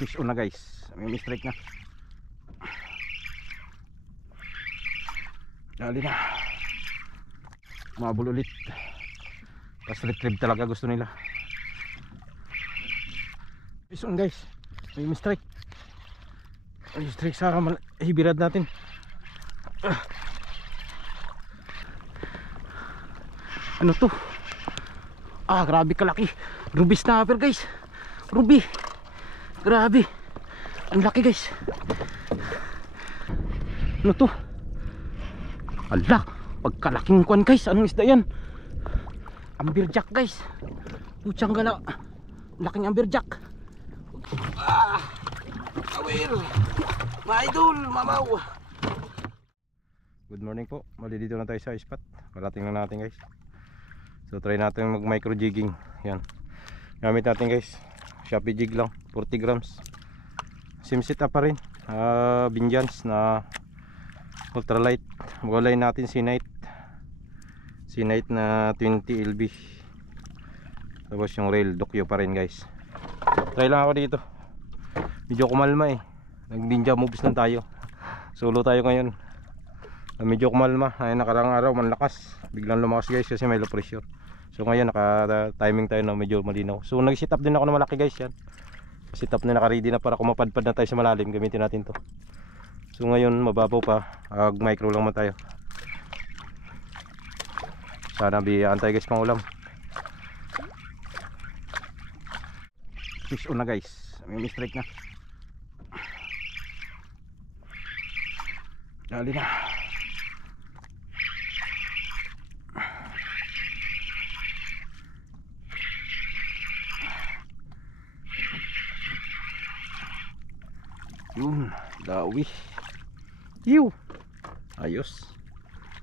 Fish on na guys. May strike na. Dali na. Mabul ulit. Pas retrieve talaga gusto nila. Fish on guys. May strike. May strike sa hibirad natin. Ano to? Grabe kalaki. Ruby snapper guys. Ruby. Grabe. Ang laki guys. Ano to? Ala, pagkalaking kwan guys. Anong isda yan? Amberjack guys. Putsang gala. Laking amberjack. Awil. Mga idol, mamaw. Good morning po. Mali dito na tayo sa spot. Parating na natin guys. So try natin mag micro jigging. Yan. Gamit natin guys. Shopee jig lang. 40 grams. Same setup pa rin. Binjans na ultralight. Walay natin C-Night. C-Night na 20 LB. Tapos yung rail dokyo pa rin guys. Try lang ako dito. Medyo kumalma eh. Nag ninja moves lang tayo. Solo tayo ngayon. Medyo kumalma. Ay nakarang araw manlakas. Biglang lumakas guys kasi may low pressure. So ngayon naka timing tayo na medyo malinaw. So nag sit up din ako na malaki guys yan. Sit up na naka ready na para kumapadpad na tayo sa malalim. Gamitin natin to. So ngayon mababaw pa. Micro lang man tayo. Sana biyaan tayo guys pang ulam. Fish on na guys. May strike na. Dali na. Yun, dawi. Yuh. Ayos.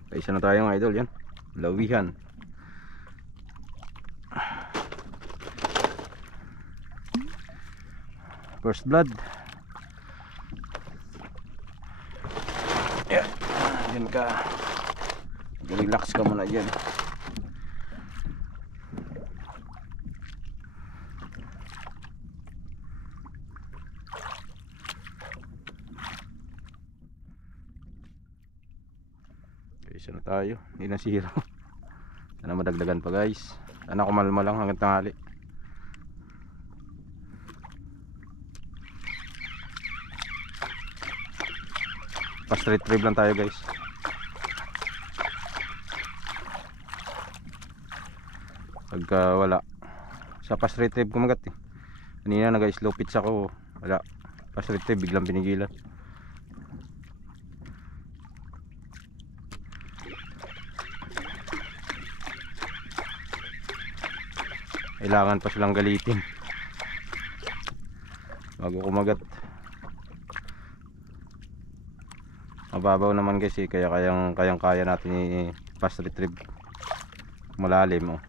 Kaisa na tayo mga idol yan. Lawihan. First blood. Yeah. Yan ka. Relax ka muna dyan. Isa na tayo. Hindi na sira. Sana madagdagan pa guys. Sana kumalma lang hanggang tanghali. Fast retrieve lang tayo guys. Pagka wala sa fast retrieve kumagat eh. Kanina nag slow pitch ako. Wala. Fast retrieve biglang pinigilan. Kailangan pa silang galitin bago kumagat. Mababaw naman guys eh, kaya kaya natin i-fast retrieve malalim.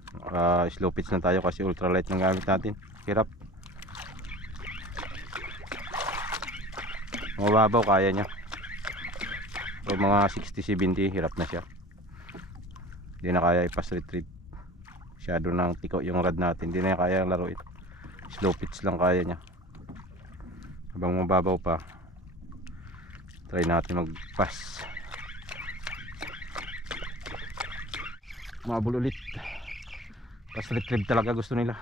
Slow pitch na tayo kasi ultralight ng gamit natin. Hirap. Mababaw kaya nya. So mga 60-70 hirap na siya. Hindi na kaya i-fast retrieve. Masyado nang tiko yung rod natin. Hindi na kaya laruin. Slow pitch lang kaya nya. Habang mababaw pa, try natin mag pass. Mabul ulit. Pass retrieve talaga gusto nila.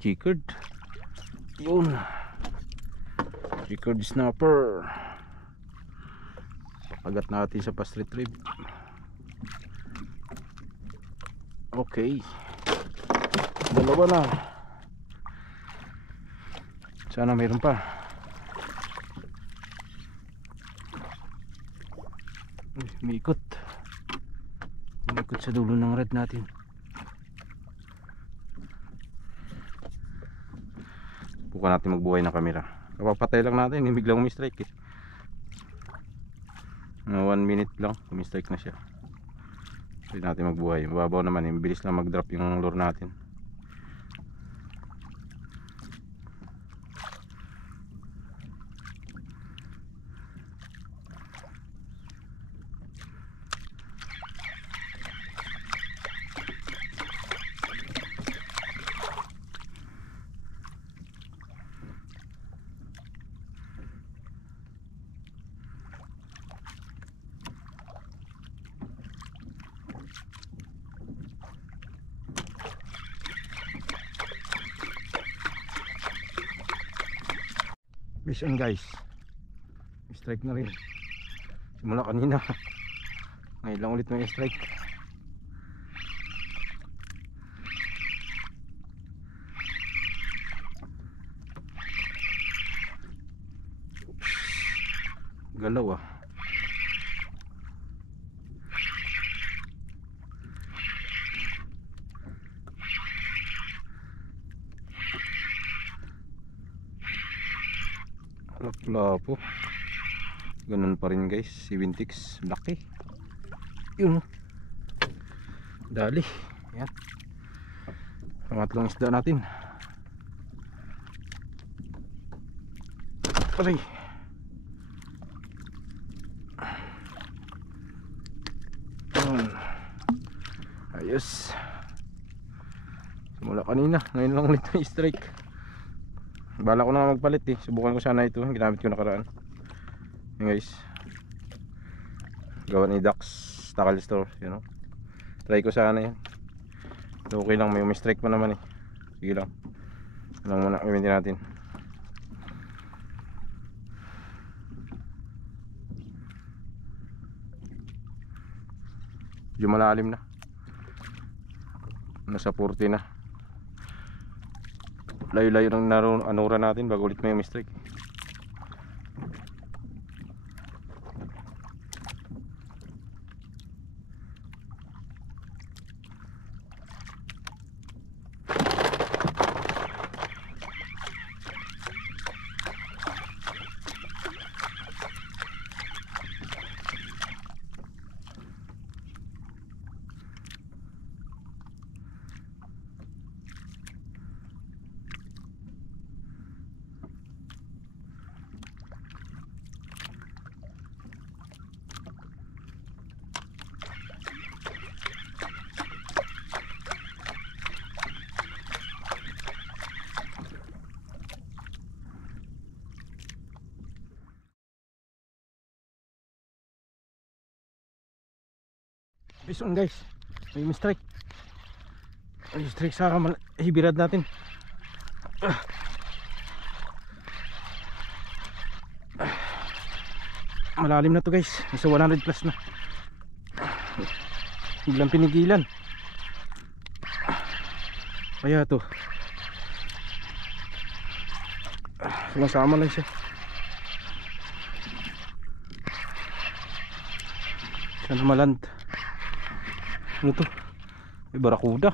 Chickered. Yun. Chickered snapper. Pagat natin sa pass retrieve. Okay. Dalawa na. Sana mayroon pa. Umiikot. Umiikot sa dulo ng red natin. Bukan natin magbuhay ng camera. Kapapatay lang natin, biglang umi-strike eh. 1 minute lang, umi-strike na siya. Pwede natin magbuhay. Mababaw naman, bilis lang mag-drop yung lure natin. Fish on guys. Strike na rin. Simula kanina. Ngayon lang ulit may strike. Galaw ah. Lapo. Ganun pa rin guys, 76 laki. Yun. Dali. Yan. Pangatlong isda natin. Aray. Yun. Ayos. Simula kanina, ngayon lang ulit na strike. Bala ko na magpalit eh. Subukan ko sana ito. Ginamit ko nakaraan. Yan guys. Gawa ni Dax Tackle Store, you know. Try ko sana yan. Okay lang, may strike pa naman eh. Sige lang. Lang muna gamitin natin. Medyo malalim na. Nasa 40 na. Layo-layo ng anura natin bago ulit may strike. Fish on guys, may strike. May strike sa hibirad natin. Malalim na to guys, nasa 100 plus na. Biglang pinigilan. Kaya to sumasama lang siya. Sana maland. Ano to? May barakuda.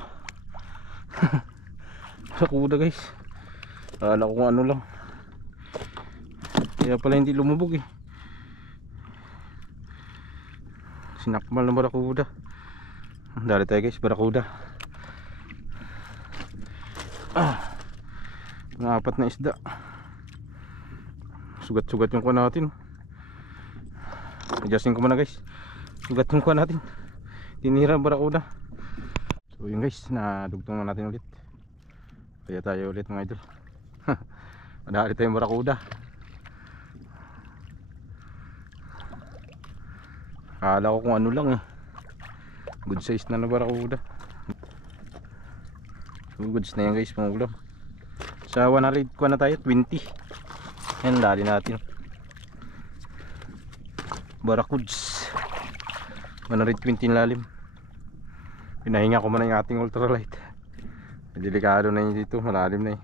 Barakuda guys. Akala ko kung ano lang. Kaya pala hindi lumubog eh. Sinakmal ng barakuda. Dali tayo guys, barakuda. Mga 4 na isda. Sugat-sugat yung kuha natin. Adjustin ko muna guys. Sugat yung kuha natin. Tinira ang barakuda. So yun guys, nadugtong na natin ulit. Kaya tayo ulit mga idol. Madali tayong barakuda. Akala ko kung ano lang eh. Good size na barakuda. So goods na yan guys, mga ulam. Sa 100 ko na tayo, 20. Yan, dali natin. Barakuds 120 lalim. Pinahinga ko muna yung ating ultralight. Delikado na yun dito, malalim na eh.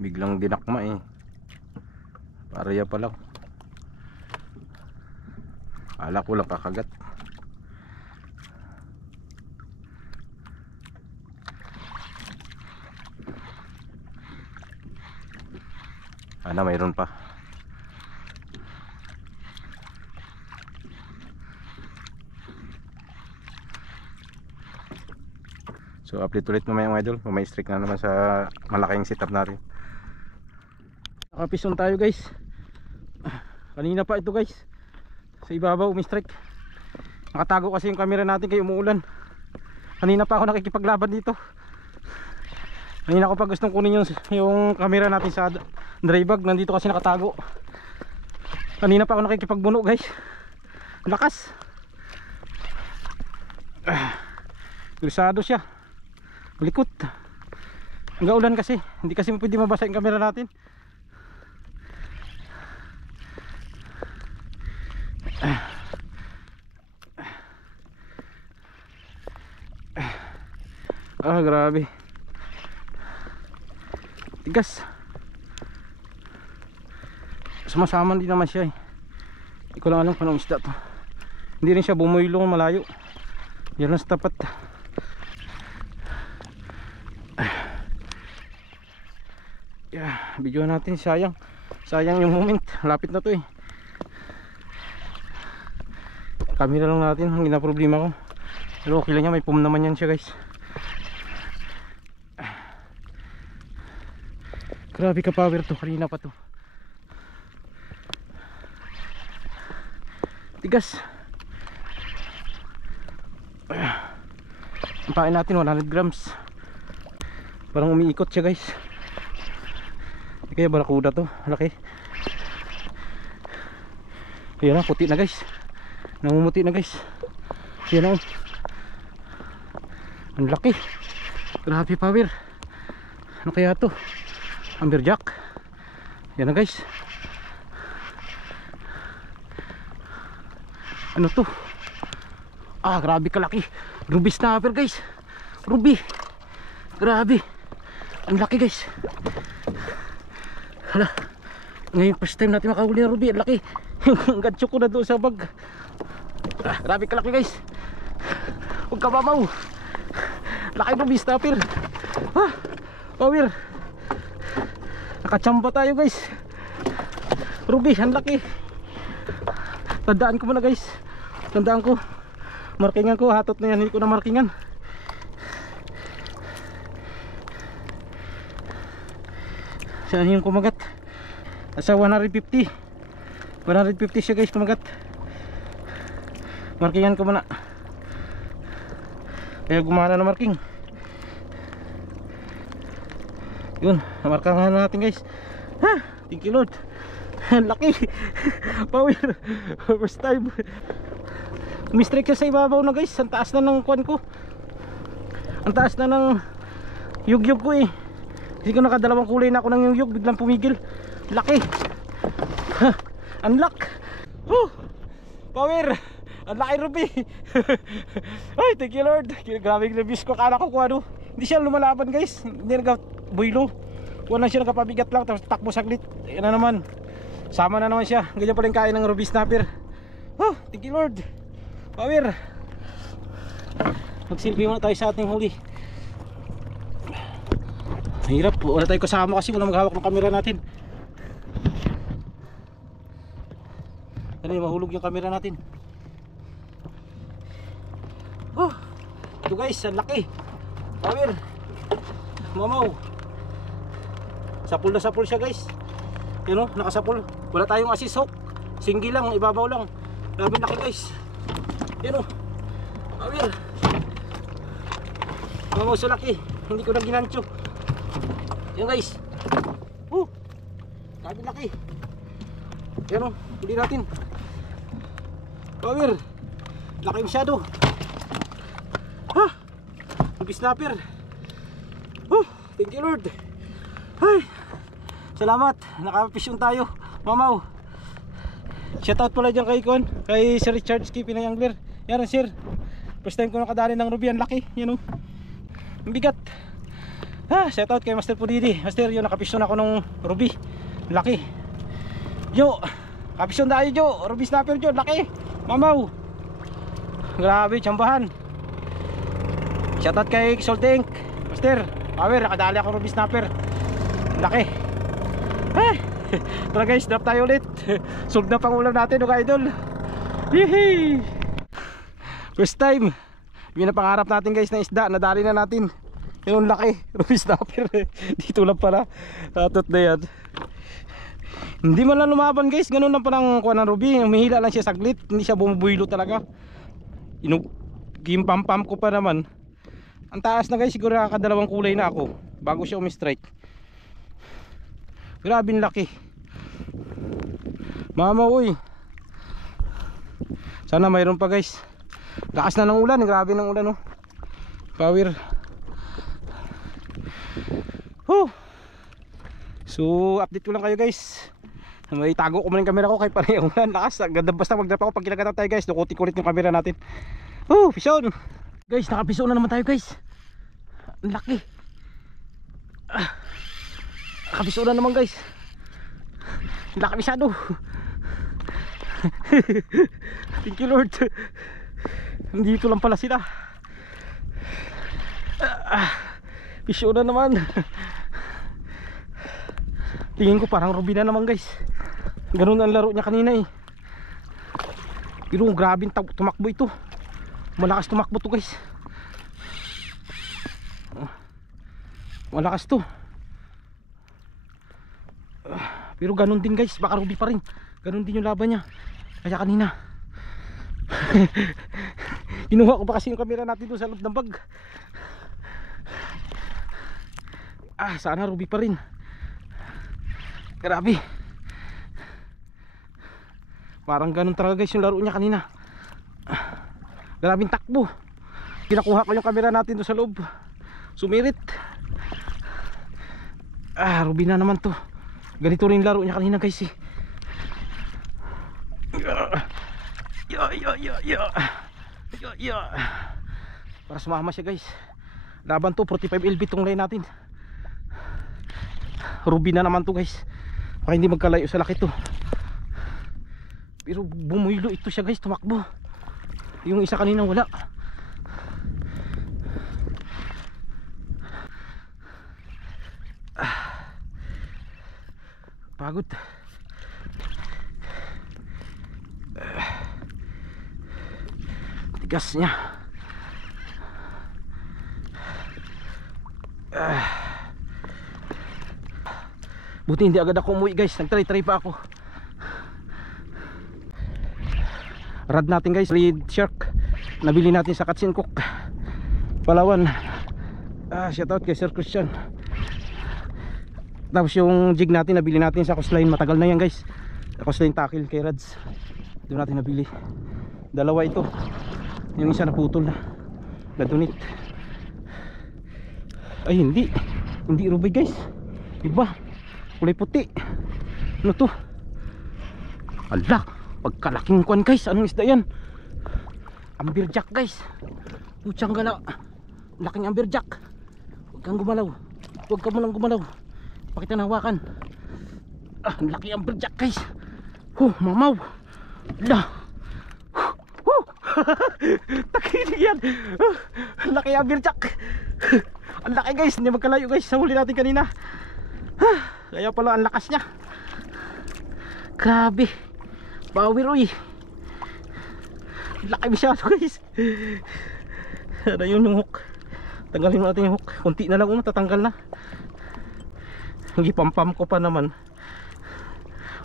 Biglang dinakma eh. Pareya pa lang. Akala ko lang kakagat. Ana, mayroon pa. So update ulit mamaya mga idol. May strike na naman sa malaking setup natin. Nakapison tayo guys. Kanina pa ito guys. Sa ibabaw may strike. Nakatago kasi yung camera natin kaya umuulan. Kanina pa ako nakikipaglaban dito. Kanina ko pa gustong kunin yung camera natin sa dry bag. Nandito kasi nakatago. Kanina pa ako nakikipagbuno guys. Lakas. Krusado siya. Malikot. Ang ulan kasi. Hindi kasi pwede mabasa yung camera natin. Grabe. Tigas. Sumasaman din naman siya eh. Hindi ko lang alam kung anong isda to. Hindi rin siya bumuylong malayo. Yan lang sa tapat. Video natin. Sayang yung moment. Lapit na to eh. Camera lang natin ang ginaproblema ko. Pero okay lang yan. May pum naman yan siya guys. Grabe ka power to. Kanina pa to. Tigas. Ang pain natin 100 grams. Parang umiikot siya guys. Kaya barakuda to. Laki. Ayan na, puti na guys. Namumuti na guys. Ayan na. Ang laki. Grabe power. Ano kaya to? Amberjack. Ayan na guys. Ano to? Grabe kalaki. Ruby snapper guys. Ruby. Grabe. Ang laki guys. Hala. Ngayon first time natin makahuli ng ruby. Ang laki. Ang gancho ko na doon sa bag. Grabe kalaki guys. Huwag ka mamaw. Laki ruby snapper. Power. Nakachamba tayo guys. Ruby. Ang laki. Tandaan ko muna guys. Tandaan ko. Markingan ko. Hatot na yan. Hindi ko na markingan. Saan yung kumagat? Nasa 150. 150 siya guys kumagat. Markingan ko muna. Kaya gumana na marking. Yun. Namarkangan na natin guys. Thank you Lord. Laki. Power. First time. Mistrike siya sa ibabaw na guys. Ang taas na ng kuwan ko. Ang taas na ng yugyug ko eh. Kasi ko nakadalawang kulay na ako ng yugyug. Biglang pumigil. Laki. Unlock. Power. Ang laki ruby. Ay thank you Lord. Grabe yung reviews ko. Akala ko kung ano. Hindi siya lumalaban guys. Hindi nagabuylo. Kung na siya nagpapabigat lang. Tapos takbo saglit. Yan na naman. Sama na naman siya. Ganyan pala yung kain ng ruby snapper. Thank you Lord. Power. Magsilbi muna tayo sa ating huli. Hirap. Wala tayo kasama kasi wala maghawak ng camera natin. Ano yung mahulog yung camera natin. Ito guys. Ang laki. Power. Mamaw. Sapul na sapul siya guys. Yan o, nakasapul. Wala tayong assist hook. Single lang, ibabaw lang. Grabe laki guys. Yan o. Power. Mamaw sa laki. Hindi ko na ginancho. Yan guys. Grabe laki. Yan o, hindi natin. Power. Laki masyado. Ruby snapper. Thank you Lord. Ay, salamat. Nakapisyon tayo. Mamaw. Shoutout pala dyan kay Kon. Kay Sir Richard Skippy na Angler. Yan sir. First time ko nakadali ng ruby. Ang laki. Yan o. Ang bigat. Shoutout kay Master Pudidi. Master yun, nakapisyon ako ng ruby. Laki. Yo. Kapisyon tayo Jo. Ruby snapper Jo. Laki. Mamaw. Grabe. Tsambahan. Shoutout kay Solting. Master. Power. Nakadali ako ruby snapper. Laki. Tara guys. Drop tayo ulit. Solve na pang ulam natin. Okay idol. Yehey. First time. Yung napangarap natin guys na isda. Nadali na natin. Yung laki. Ruby snapper. Dito lang pala. Tatot na yan. Hindi man lang lumaban guys. Ganun lang palang kuha ng ruby. Umihila lang siya saglit. Hindi siya bumubuylo talaga. Gimpam-pam ko pa naman. Ang taas na guys. Siguro nakakadalawang kulay na ako bago siya umistrike. Grabe laki. Mama uy. Sana mayroon pa guys. Lakas na ng ulan, grabe ng ulan, oh. Power. So update ko lang kayo guys. May tago ko man yung camera ko kay pare yung ulan. Lakas, ganda basta mag-drop ako pag kinagatan tayo guys. Lukutin ko ulit yung camera natin. Pison. Guys, nakapison na naman tayo guys. Ang laki. Nakapison na naman guys. Ang laki masyado. Thank you Lord. Nandito lang pala sila. Pison na naman. Tingin ko parang Ruby na naman guys. Ganun ang laro niya kanina eh. Pero grabe tumakbo ito. Malakas tumakbo to guys. Malakas to. Pero ganun din guys, baka Ruby pa rin. Ganun din yung laban niya. Kaya kanina kinuha ko pa kasi yung camera natin doon sa loob ng bag. Sana Ruby pa rin. Grabe. Parang ganun talaga guys yung laro niya kanina. Grabing takbo. Kinakuha ko yung camera natin doon sa loob. Sumirit. Ruby na naman to. Ganito rin laro niya kanina guys eh. Para sumama siya guys. Laban to, 45 LB tong line natin. Ruby na naman to guys. Baka hindi magkalayo sa laki to. Pero bumuylo ito siya guys, tumakbo. Yung isa kanina wala. Pagod. Tigas niya. Buti hindi agad ako umuwi guys. Nagtry-try pa ako. Rad natin guys, Red Shark. Nabili natin sa Katsincook, Palawan. Shout out kay Sir Christian. Tapos yung jig natin nabili natin sa Coastline. Matagal na yan guys. Coastline tackle kay Rads. Doon natin nabili. Dalawa ito. Yung isa naputol na. Nadunit. Ay hindi. Hindi Ruby guys. Iba. Kulay puti. Ano to? Ala, pagkalaking kwan guys. Anong isda yan? Amberjack guys. Putsang gala. Laking amberjack. Huwag kang gumalaw. Huwag ka mo lang gumalaw. Pakita na hawakan. Ang laki amberjack guys. Mamaw. Ala. Takinig yan. Ang laki amberjack. Ang laki guys. Hindi magkalayo guys. Sa huli natin kanina. Kaya pala ang lakas niya. Grabe. Power uy. Laki masyado guys. Ano yun yung hook. Tanggalin natin yung hook. Kunti na lang tatanggal na. Hindi pampam ko pa naman.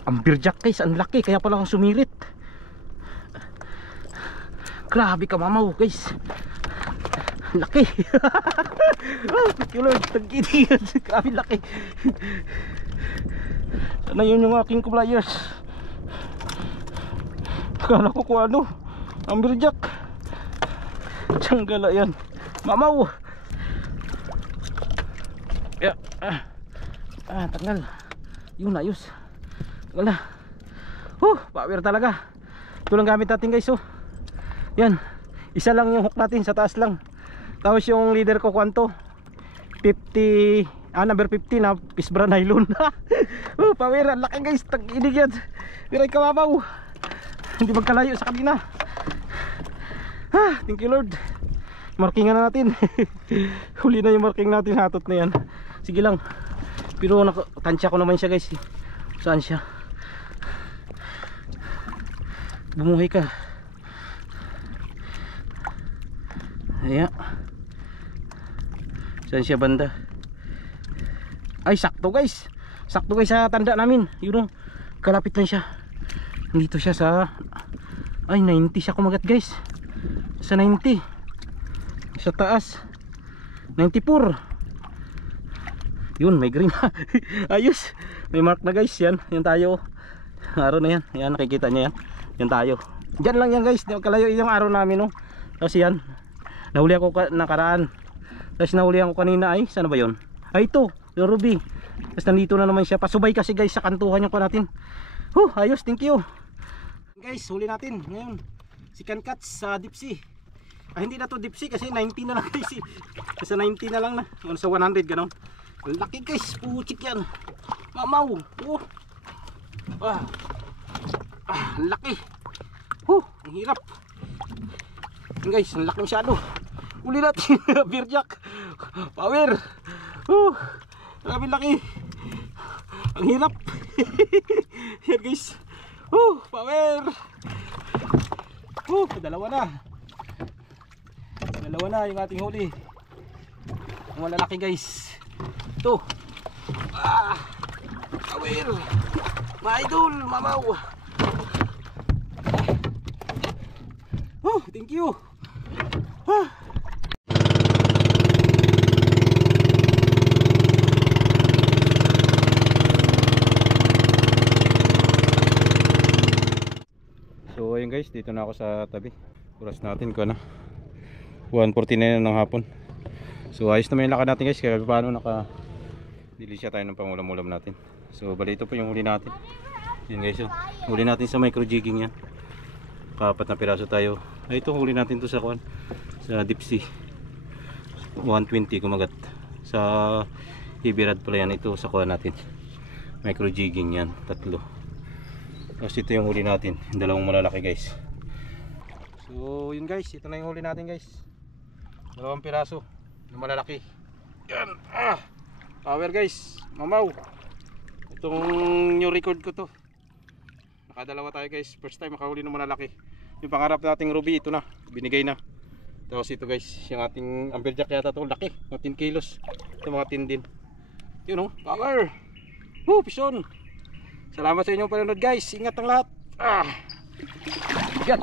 Amberjack guys. Ang laki. Kaya pala akong sumirit. Grabe ka mamaw guys. Laki. Lord, tagkitigan. Grabe laki. Sana yun yung aking pliers. Akala ko kung ano. Amberjack. Tsanggala yan. Mamaw. Tanggal. Yun ayos. Tanggal na. Power talaga. Ito lang gamit natin guys. Yan. Isa lang yung hook natin sa taas lang. Tapos yung leader ko kwanto 50, number 50 na Pisbra nylon. Power, ang laki guys, tag-inig yan. Piray kawabaw. Hindi magkalayo sa kanina. Thank you Lord. Markingan na natin. Huli na yung marking natin, hatot na yan. Sige lang. Pero tansya ko naman siya guys. Saan siya? Bumuhay ka. Ayan. Saan siya banda? Ay sakto guys. Sakto guys sa tanda namin. Yun o. Kalapit lang siya. Dito siya sa 90 siya kumagat guys. Sa 90. Sa taas 94. Yun may green. Ayos. May mark na guys. Yan. Yan tayo. Araw na yan. Yan nakikita nyo yan. Yan tayo. Diyan lang yan guys. Di magkalayo yung araw namin no. Tapos yan, nahuli ako nakaraan. Tapos nahuli ako kanina ay, sana ba yun? Ay ito, yung ruby. Tapos nandito na naman siya. Pasubay kasi guys sa kantuhan yung ko natin. Ayos, thank you. Guys, huli natin ngayon. Si Kankats sa deep sea. Hindi na to deep sea kasi 90 na lang guys. Sa 90 na lang na. Sa 100 gano'n. Laki guys, puchik yan. Mamaw. Laki. Ang hirap. Guys, ang laki masyado. Uli natin. Beer jack. Power. Grabe laki. Ang hirap. Yan guys. Power. Dalawa na. Dalawa na yung ating huli. Ang malalaki guys. Ito. Power. Mga idol, mamaw. Thank you. So ayun guys, dito na ako sa tabi. Oras natin ko na 1:49 ng hapon. So ayos naman yung lakad natin guys, kaya paano naka-dilisya tayo ng pangulam-ulam natin. So bali ito po yung huli natin. Yan guys, huli natin sa micro jigging yan. Kapat na piraso tayo. Ay ito, huli natin to sa deep sea. 120 kumagat. Sa heavy rod pala yan, ito sa kuha natin. Micro jigging yan, 3. Tapos ito yung huli natin, yung dalawang malalaki guys. So yun guys, ito na yung huli natin guys. 2 piraso na malalaki. Yan, power guys, mamaw. Itong new record ko to. Nakadalawa tayo guys, first time makahuli ng malalaki. Yung pangarap nating ruby, ito na, binigay na. Tapos ito guys, yung ating amberjack yata to, laki, mga 10 kilos. Ito mga 10 din. Yun power. Pison. Salamat sa inyong panonood guys. Ingat ang lahat. Bigat.